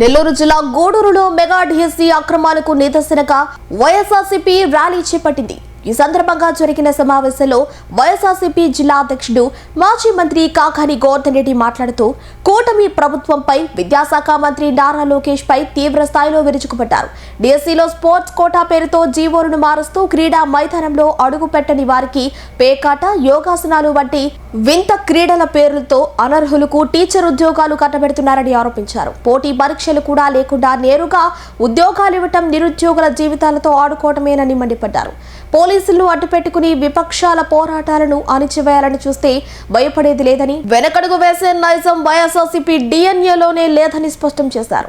నెల్లూరు జిల్లా గూడూరులో mega DSC అక్రమాలకు నిదర్శనగా వైఎస్ఆర్సీపీ ర్యాలీ చేపట్టింది. ఈ సందర్భంగా జరిగిన సమావేశంలో వైఎస్ఆర్సీపీ జిల్లా అధ్యక్షుడు మాజీ మంత్రి కాకాని గోవర్ధన్ రెడ్డి మాట్లాడుతూ కూటమి ప్రభుత్వంపై విద్యాశాఖ మంత్రి నారా లోకేష్ పై తీవ్ర స్థాయిలో విరుచుకుపడ్డారు. డిఎస్సిలో స్పోర్ట్స్ కోటా పేరుతో జీవోలను మారుస్తూ క్రీడా మైదానంలో అడుగు పెట్టని వారికి పేకాట, యోగాసనాలు వంటి వింత క్రీడల పేర్లతో అనర్హులకు టీచర్ ఉద్యోగాలు కట్టబెడుతున్నారని ఆరోపించారు. పోటీ పరీక్షలు కూడా లేకుండా నేరుగా ఉద్యోగాలు ఇవ్వటం నిరుద్యోగుల జీవితాలతో ఆడుకోవటమేనని మండిపడ్డారు. పోలీసులు అడ్డుపెట్టుకుని విపక్షాల పోరాటాలను అణిచివేయాలని చూస్తే భయపడేది లేదని, వెనకడుగు వేసే నైజం వైఎస్ఆర్సీపీ డిఎన్ఏలోనే లేదని స్పష్టం చేశారు.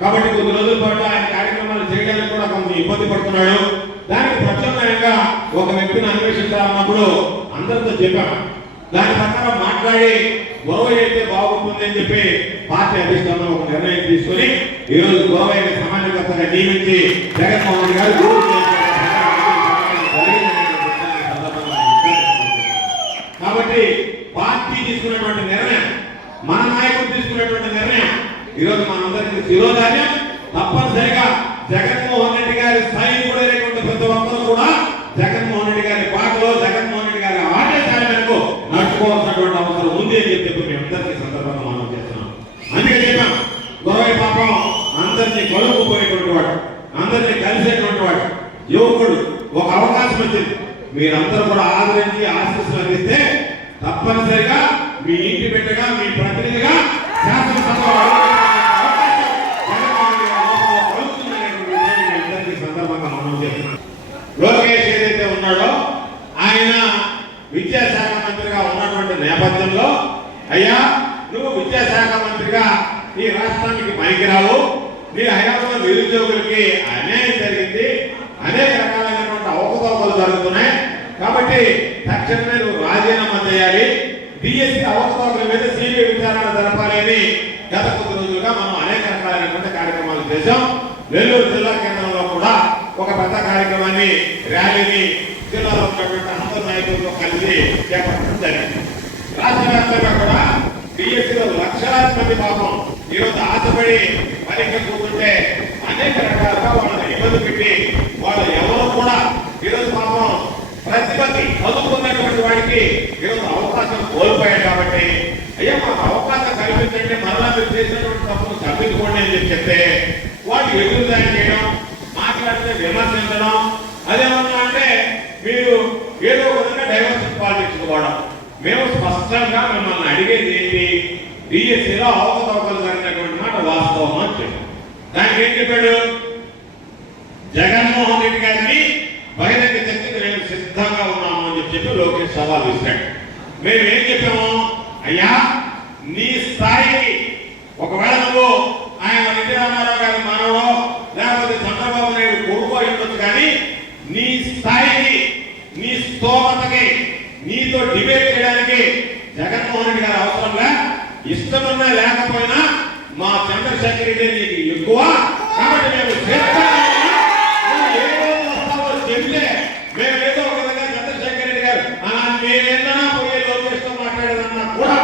కాబట్టి కొద్ది రోజుల పాటు ఆయన కార్యక్రమాలు చేయడానికి కూడా కొంచెం ఇబ్బంది పడుతున్నాడు. దానికి ప్రత్యామ్నాయంగా ఒక వ్యక్తిని అన్వేషించాలన్నప్పుడు అందరితో చెప్పాము. దాని ప్రకారం మాట్లాడి గొడవ అయితే బాగుంటుంది అని చెప్పి పార్టీ అధిష్టానం ఒక నిర్ణయం తీసుకుని ఈ రోజు గొడవ సమాజకర్తగా నియమించి జగన్మోహన్ రెడ్డి గారు కాబట్టి పార్టీ తీసుకున్నటువంటి నిర్ణయం, మన నాయకులు తీసుకున్నటువంటి నిర్ణయం ఈరోజు మనందరికీ శిరోధాన్యం. తప్పనిసరిగా జగన్మోహన్ రెడ్డి గారి స్థాయి కూడా లేకుండా ప్రతి ఒక్కరూ కూడా జగన్మోహన్ రెడ్డి గారి పాటలో, జగన్మోహన్ రెడ్డి గారి ఆదేశాల మేరకు నడుచుకోవాల్సినటువంటి అవసరం ఉంది అని చెప్పి మేము అందరికీ సందర్భంగా మనం చేస్తున్నాం. అందుకే చెప్పాం, గొడవ పాపం అందరినీ కలుపుకుపోయేటువంటి వాడు, అందరినీ కలిసేటువంటి వాడు, యువకుడు. ఒక అవకాశం వచ్చింది, మీరందరూ కూడా ఆదరించి ఆశీస్సులు అందిస్తే తప్పనిసరిగా మీ ఇంటి బిడ్డగా, మీ ప్రతినిధిగా శాసనసభ లోకేష్ ఏదైతే ఉన్నాడో ఆయన విద్యాశాఖ మంత్రిగా ఉన్నటువంటి నేపథ్యంలో, అయ్యా నువ్వు విద్యాశాఖ మంత్రిగా ఈ రాష్ట్రానికి పనికిరావు, నీ హయాంలో నిరుద్యోగులకి అన్యాయం జరిగింది, అనేక రకాలైనటువంటి అవకతవకలు జరుగుతున్నాయి, కాబట్టి తక్షణమే నువ్వు రాజీనామా చేయాలి, డిఎస్సి అవకతవకల మీద సిబిఐ విచారణ జరపాలి అని గత కొద్ది రోజులుగా మనం అనేక రకాలైనటువంటి కార్యక్రమాలు చేశాం. నెల్లూరు జిల్లా కేంద్రంలో కూడా ఒక పెద్ద కార్యక్రమాన్ని, ర్యాలీని జిల్లాలో ఉన్నటువంటి అందరు నాయకులతో కలిసి చేపట్టడం జరిగింది. రాష్ట్ర వ్యాప్తంగా కూడా డిఎస్సిలో లక్షలాది మంది పాపం ఈరోజు ఆశపడి పరీక్ష కూర్చుంటే అనేక రకాలుగా వాళ్ళని ఇబ్బంది పెట్టి వాళ్ళు ఎవరు కూడా ఈరోజు పాపం ప్రతిభకి చదువుకున్నటువంటి వాడికి ఈరోజు అవకాశం కోల్పోయాడు. కాబట్టి అయ్యా మాకు అవకాశం కల్పించండి, మరలా మీరు చేసినటువంటి తప్పును తప్పించుకోండి అని చెప్తే వాళ్ళు ఎదురుదాడి చేయడం, మాట్లాడితే విమర్శించడం, అదేమన్నా అంటే మీరు ఏదో విధంగా డైవర్షన్ పాలిటిక్స్ పోవడం. మేము స్పష్టంగా మిమ్మల్ని అడిగేది ఏంటి, డిఎస్సిలో అవకతవకలు జరిగినటువంటి మాట వాస్తవం అని చెప్పాడు. దానికి ఏం చెప్పాడు, జగన్మోహన్ రెడ్డి గారిని బహిరంగ చర్చకు మేము సిద్ధంగా ఉన్నాము అని చెప్పి లోకేష్ సవాల్ ఇస్తాడు. మేము ఏం చెప్పాము, అయ్యా నీ స్థాయికి ఒకవేళ నువ్వు ఆయన ఎన్టీ రామారావు గారి మానవుడో లేకపోతే చంద్రబాబు నాయుడు కొడుకు అయి ఉండొచ్చు, కానీ నీ స్థాయికి, నీ స్తోమతకి, నీతో డిబేట్ చేయడానికి జగన్మోహన్ రెడ్డి గారు అవసరం లే, ఇష్టమున్నా లేకపోయినా మా చంద్రశేఖర్ రెడ్డి నీకు ఎక్కువ, కాబట్టి మేము చెప్తే మేము ఏదో ఒక విధంగా చంద్రశేఖర్ రెడ్డి గారు మీరేదన్నా పోయే లోకేష్తో మాట్లాడేదన్నా కూడా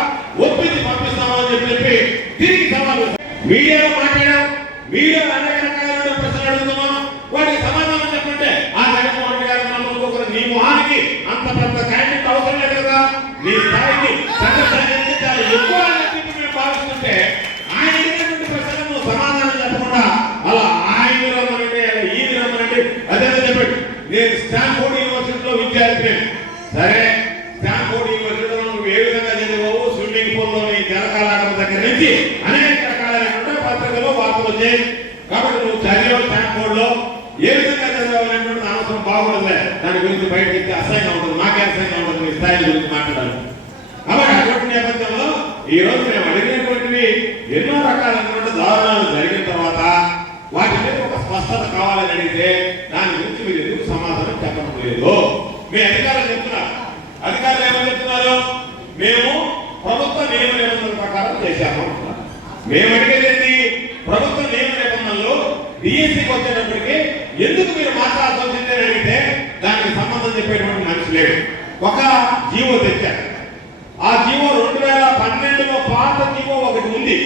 ఒప్పించి పంపిస్తామని చెప్పి తిరిగి సవాలు మీడియాలో మాట్లాడాం. మీడియాలో అనేక రకాలైన ప్రశ్నలు అడుగుతున్నాం, వాటికి సమాధానం చెప్పంటే ఆ జగన్మోహన్ రెడ్డి గారు నమ్ముకోకూడదు, నీ మొహానికి అంత పెద్ద క్యాండిడేట్ అవసరం లేదు కదా, నీ స్థాయికి చంద్రశేఖర్ చాలా ఎక్కువ అని చెప్పి మేము భావిస్తుంటే ఆయన అడిగినటువంటి ప్రశ్నలకు సమాధానం చెప్పకుండా అలా ఆయన రమ్మనండి, ఈయన రమ్మనండి అదే చెప్పండి. నేను స్టాన్ఫోర్డ్ యూనివర్సిటీలో విద్యార్థి, సరే స్టాన్ఫోర్డ్ యూనివర్సిటీలో నువ్వు ఏ విధంగా చదివావు, స్విమ్మింగ్ పూల్లోని జలకాలాటం దగ్గర నుంచి అనేక రకాలైనటువంటి పత్రికలు వార్తలు వచ్చాయి. కాబట్టి నువ్వు చదివావు స్టాన్ఫోర్డ్ లో ఏ విధంగా చదివాలనేటువంటి అవసరం బాగుండదులే, దాని గురించి బయటకి ఎత్తే అసహ్యంగా ఉంటుంది, మాకే అసహ్యంగా ఉంటుంది మీ స్థాయి గురించి మాట్లాడాలి. కాబట్టి అటువంటి నేపథ్యంలో ఈ రోజు మేము అడిగినటువంటివి ఎన్నో రకాలైనటువంటి దారుణాలు జరిగిన తర్వాత వాటి మీద ఒక స్పష్టత కావాలని అడిగితే దాని గురించి మీరు ఎందుకు సమాధానం చెప్పడం లేదు. మీ అధికారులు చెప్తున్నారు, అధికారులు ఏమని చెప్తున్నారు, మేము ప్రభుత్వ నియమ నిబంధనల ప్రకారం చేశాము. మేము అడిగేది డిఎస్సికి వచ్చేటప్పటికి ఎందుకు మీరు మార్చాల్సి వచ్చింది అని అడిగితే దానికి సంబంధం చెప్పేటువంటి మనిషి లేడు. ఒక జీవో తెచ్చారు. ఆ జీవో 2012లో పాత జీవో ఒకటి ఉంది.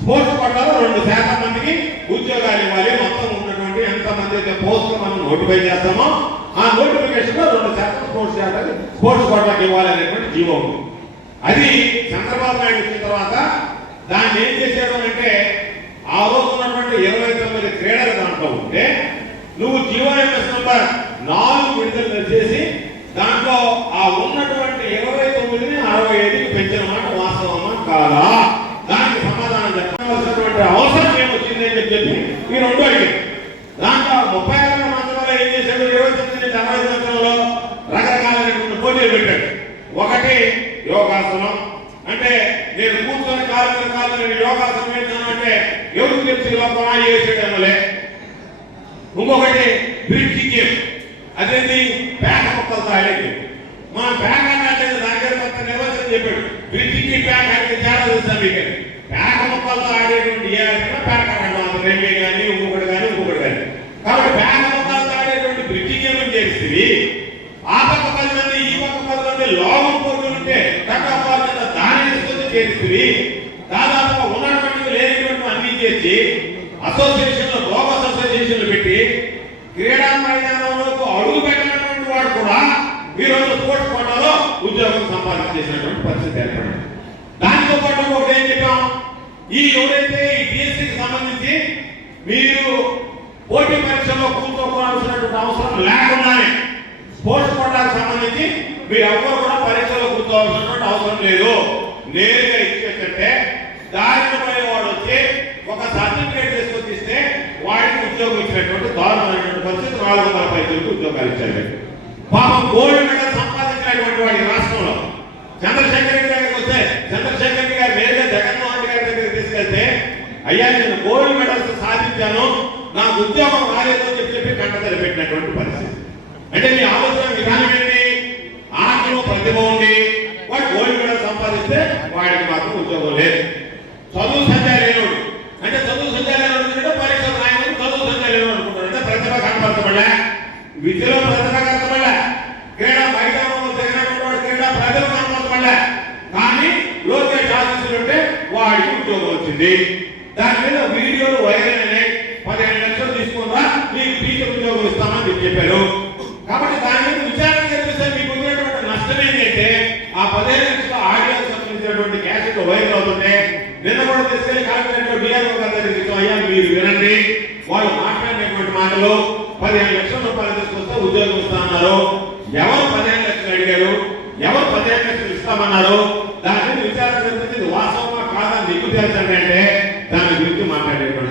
స్పోర్ట్స్ కోటాలో 2% మందికి ఉద్యోగాలు ఇవ్వాలి. మొత్తం ఉన్నటువంటి ఎంతమంది అయితే పోస్టులు మనం నోటిఫై చేస్తామో ఆ నోటిఫికేషన్ లో 2% స్పోర్ట్స్ కోటాకి ఇవ్వాలి అనేటువంటి జీవో ఉంది. అది చంద్రబాబు నాయుడు వచ్చిన తర్వాత దాన్ని ఏం చేశాడు అంటే ఆ రోజు ఉన్నటువంటి 29 క్రీడలు దాంట్లో ఉంటే నువ్వు జీవోఎంఎస్ నంబర్ 4 విడుదల చేసి దాంట్లో ఆ ఉన్నటువంటి 29ని 65కి పెంచిన మాట వాస్తవమా కాదా, దానికి సమాధానం చెప్పాల్సినటువంటి అవసరం ఏమొచ్చింది అని చెప్పి ఈ రెండు అడిగారు. దాంట్లో 36 మంత్రాలు ఏం చేశాడు, 29 నుంచి 60 సంవత్సరంలో రకరకాలైనటువంటి పోటీలు పెట్టాడు. ఒకటి యోగాసనం, అంటే నేను కూర్చొని కాలు నేను యోగాసనం వేసాను అంటే ఎవరికి తెలిసి లోపల చేసేటమలే. ఇంకొకటి బ్రిడ్జ్ గేమ్, అదేంటి పేక మొక్కలతో ఆడేది. మన పేక అంటే దగ్గర కొత్త నిర్వచనం చెప్పాడు. బ్రిడ్జికి పేక అంటే తేడా తెలుస్తాను మీకు. పేక మొక్కలతో ఆడేటువంటి ఏ ఆడినా పేక ఆడడం రైల్వే కానీ ఇంకొకటి కానీ. కాబట్టి పేక మొక్కలతో ఆడేటువంటి బ్రిడ్జి గేమ్ చేస్తుంది. ఆ పక్క 10 మంది ఈ పక్క 10 మంది లోపం పోతుంటే కట్టపాలన దాని తీసుకొని చేస్తుంది. దాదాపుగా ఉన్నటువంటి లేనటువంటి అన్ని చేసి అసోసియేషన్లు బోగస్ అసోసియేషన్లు పెట్టి క్రీడా మైదానంలోకి అడుగు పెట్టినటువంటి వాడు కూడా ఈరోజు స్పోర్ట్స్ కోటాలో ఉద్యోగం సంపాదించేసినటువంటి పరిస్థితి ఏర్పడింది. దాంతో పాటు ఒకటి ఏం చెప్పాం, ఈ ఎవరైతే ఈ డిఎస్సికి సంబంధించి మీరు పోటీ పరీక్షల్లో కూర్చోకోవాల్సినటువంటి అవసరం లేకుండానే స్పోర్ట్స్ కోటాకు సంబంధించి మీరు ఎవరు కూడా పరీక్షలో కూర్చోవాల్సినటువంటి అవసరం లేదు, నేరుగా ఇచ్చేటంటే దారిపై వాడు వచ్చి ఒక సర్టిఫికేట్ తీసుకొచ్చి ఇస్తే వాడికి ఉద్యోగం ఇచ్చినటువంటి దారుణమైనటువంటి పరిస్థితి 410 ఉద్యోగాలు ఇచ్చారు. పాపం గోల్డ్ మెడల్ సంపాదించినటువంటి వాడి రాష్ట్రంలో చంద్రశేఖర్ రెడ్డి గారికి వస్తే చంద్రశేఖర్ రెడ్డి గారు నేరుగా జగన్మోహన్ రెడ్డి గారి దగ్గరికి తీసుకెళ్తే అయ్యా నేను గోల్డ్ మెడల్స్ సాధించాను, నాకు ఉద్యోగం రాలేదు అని చెప్పి కంటతడి పెట్టినటువంటి పరిస్థితి. అంటే మీ ఆలోచన విధానం ఏంటి, ఆటలో ప్రతిభ ఉంది, వాడు గోల్డ్ మెడల్ సంపాదిస్తే వాడికి మాత్రం ఉద్యోగం లేదు. చదువు సంధ్య లేనుడు అంటే చదువు సంధ్య లేనుడు పరీక్ష రాయడం చదువు సంధ్య లేను అనుకుంటారు. అంటే ప్రతిభ కనపరచబడలే, విద్యలో ప్రతిభ కనపడలే, క్రీడా మైదానంలో తిరిగినటువంటి క్రీడా ప్రతిభ కనపరచబడలే. కానీ లోకేష్ ఆశిస్తుంటే వాడికి ఉద్యోగం వచ్చింది. దాని మీద వీడియోలు వైరల్ అయినాయి. 15 లక్షలు తీసుకున్నా నీకు టీచర్ ఉద్యోగం ఇస్తామని చెప్పారు. కాబట్టి దాని మీద విచారణ చేస్తే మీకు ఉన్నటువంటి నష్టం ఏంటంటే ఆ 15 లక్షల ఆడియోకి సంబంధించినటువంటి క్యాసెట్ వైరల్ అవుతుంటే నిన్న కూడా తీసుకెళ్లి కలెక్టరేట్ డిఆర్ఓ గారి దగ్గరికి అయ్యా మీరు వినండి, వాళ్ళు మాట్లాడినటువంటి మాటలు 15 లక్షల రూపాయలు తీసుకొస్తే ఉద్యోగం ఇస్తా అన్నారు. ఎవరు 15 లక్షలు అడిగారు, ఎవరు 15 లక్షలు ఇస్తామన్నారు, దాని మీద విచారణ జరిపితే వాస్తవమా కాదా నీకు తెలుసండి అంటే దాని గురించి మాట్లాడేటువంటి